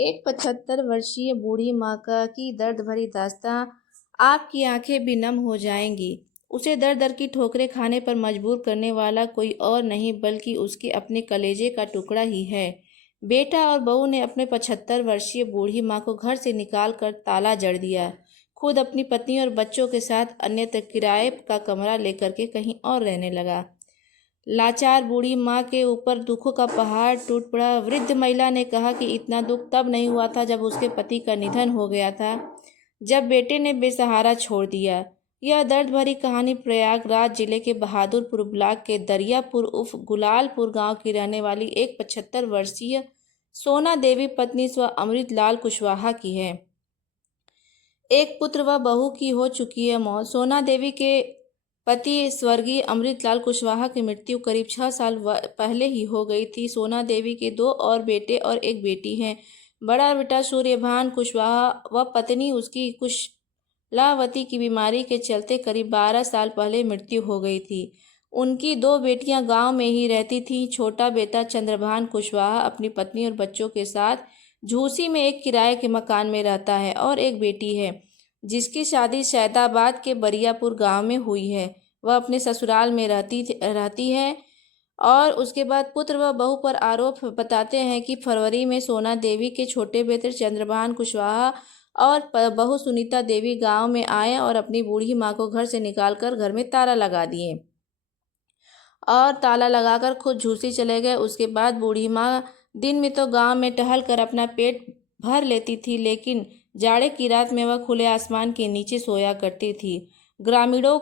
एक 75 वर्षीय बूढ़ी माँ का की दर्द भरी दास्तां आपकी आंखें भी नम हो जाएंगी। उसे दर दर की ठोकरें खाने पर मजबूर करने वाला कोई और नहीं बल्कि उसके अपने कलेजे का टुकड़ा ही है। बेटा और बहू ने अपने 75 वर्षीय बूढ़ी माँ को घर से निकाल कर ताला जड़ दिया। खुद अपनी पत्नी और बच्चों के साथ अन्यत्र किराए का कमरा लेकर के कहीं और रहने लगा। लाचार बूढ़ी माँ के ऊपर दुखों का पहाड़ टूट पड़ा। वृद्ध महिला ने कहा कि इतना दुख तब नहीं हुआ था जब उसके पति का निधन हो गया था, जब बेटे ने बेसहारा छोड़ दिया। यह दर्द भरी कहानी प्रयागराज जिले के बहादुरपुर ब्लॉक के दरियापुर उर्फ गुलालपुर गांव की रहने वाली एक 75 वर्षीय सोना देवी पत्नी स्व अमृत लाल कुशवाहा की है। एक पुत्र व बहू की हो चुकी है मौत। सोना देवी के पति स्वर्गीय अमृतलाल कुशवाहा की मृत्यु करीब 6 साल पहले ही हो गई थी। सोना देवी के 2 और बेटे और एक बेटी हैं। बड़ा बेटा सूर्यभान कुशवाहा व पत्नी उसकी कुशलावती की बीमारी के चलते करीब 12 साल पहले मृत्यु हो गई थी। उनकी 2 बेटियां गांव में ही रहती थीं। छोटा बेटा चंद्रभान कुशवाहा अपनी पत्नी और बच्चों के साथ झूसी में एक किराए के मकान में रहता है और एक बेटी है जिसकी शादी सैदाबाद के बरियापुर गांव में हुई है। वह अपने ससुराल में रहती है। और उसके बाद पुत्र व बहू पर आरोप बताते हैं कि फरवरी में सोना देवी के छोटे बेटे चंद्रभान कुशवाहा और बहू सुनीता देवी गांव में आए और अपनी बूढ़ी माँ को घर से निकालकर घर में ताला लगा दिए और ताला लगाकर खुद झूसी चले गए। उसके बाद बूढ़ी माँ दिन में तो गांव में टहल कर अपना पेट भर लेती थी, लेकिन जाड़े की रात में वह खुले आसमान के नीचे सोया करती थी। ग्रामीणों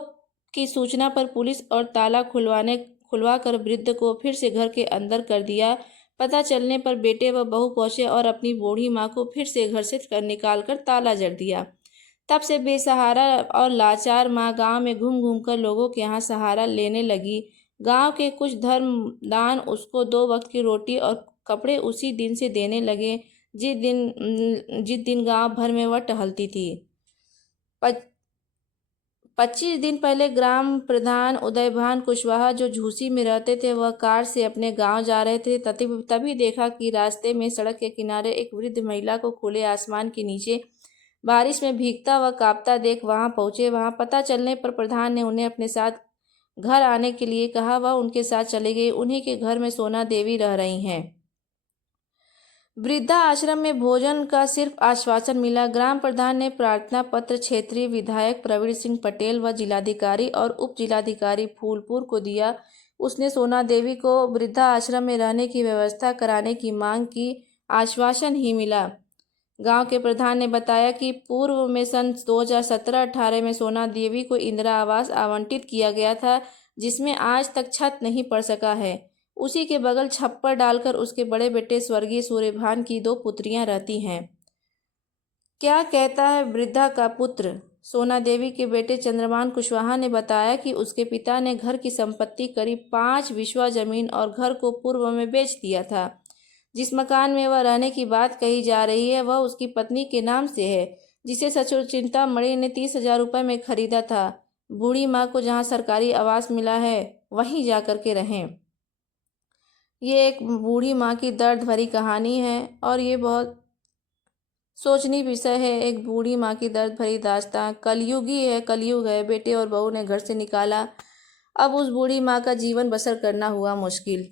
की सूचना पर पुलिस और ताला खुलवाकर वृद्ध को फिर से घर के अंदर कर दिया। पता चलने पर बेटे व बहू पहुंचे और अपनी बूढ़ी माँ को फिर से घर से निकाल कर ताला जड़ दिया। तब से बेसहारा और लाचार माँ गांव में घूम घूम कर लोगों के यहाँ सहारा लेने लगी। गांव के कुछ धर्मदान उसको 2 वक्त की रोटी और कपड़े उसी दिन से देने लगे जिस दिन गांव भर में वह टहलती थी। 25 दिन पहले ग्राम प्रधान उदयभान कुशवाहा जो झूसी में रहते थे, वह कार से अपने गांव जा रहे थे। तभी देखा कि रास्ते में सड़क के किनारे एक वृद्ध महिला को खुले आसमान के नीचे बारिश में भीगता व कांपता देख वहां पहुंचे। वहां पता चलने पर प्रधान ने उन्हें अपने साथ घर आने के लिए कहा। वह उनके साथ चले गए। उन्हीं के घर में सोना देवी रह रही हैं। वृद्धा आश्रम में भोजन का सिर्फ आश्वासन मिला। ग्राम प्रधान ने प्रार्थना पत्र क्षेत्रीय विधायक प्रवीण सिंह पटेल व जिलाधिकारी और उप जिलाधिकारी फूलपुर को दिया। उसने सोना देवी को वृद्धा आश्रम में रहने की व्यवस्था कराने की मांग की। आश्वासन ही मिला। गांव के प्रधान ने बताया कि पूर्व में सन 2017-18 में सोना देवी को इंदिरा आवास आवंटित किया गया था, जिसमें आज तक छत नहीं पड़ सका है। उसी के बगल छप्पर डालकर उसके बड़े बेटे स्वर्गीय सूर्यभान की 2 पुत्रियां रहती हैं। क्या कहता है वृद्धा का पुत्र? सोना देवी के बेटे चंद्रभान कुशवाहा ने बताया कि उसके पिता ने घर की संपत्ति करीब 5 बिस्वा जमीन और घर को पूर्व में बेच दिया था। जिस मकान में वह रहने की बात कही जा रही है, वह उसकी पत्नी के नाम से है, जिसे सचुर चिंतामणि ने 30,000 रुपये में खरीदा था। बूढ़ी माँ को जहाँ सरकारी आवास मिला है, वहीं जा कर के रहें। ये एक बूढ़ी माँ की दर्द भरी कहानी है और ये बहुत सोचनीय विषय है। एक बूढ़ी माँ की दर्द भरी दास्तां कलयुगी है। कलयुग है। बेटे और बहू ने घर से निकाला। अब उस बूढ़ी माँ का जीवन बसर करना हुआ मुश्किल।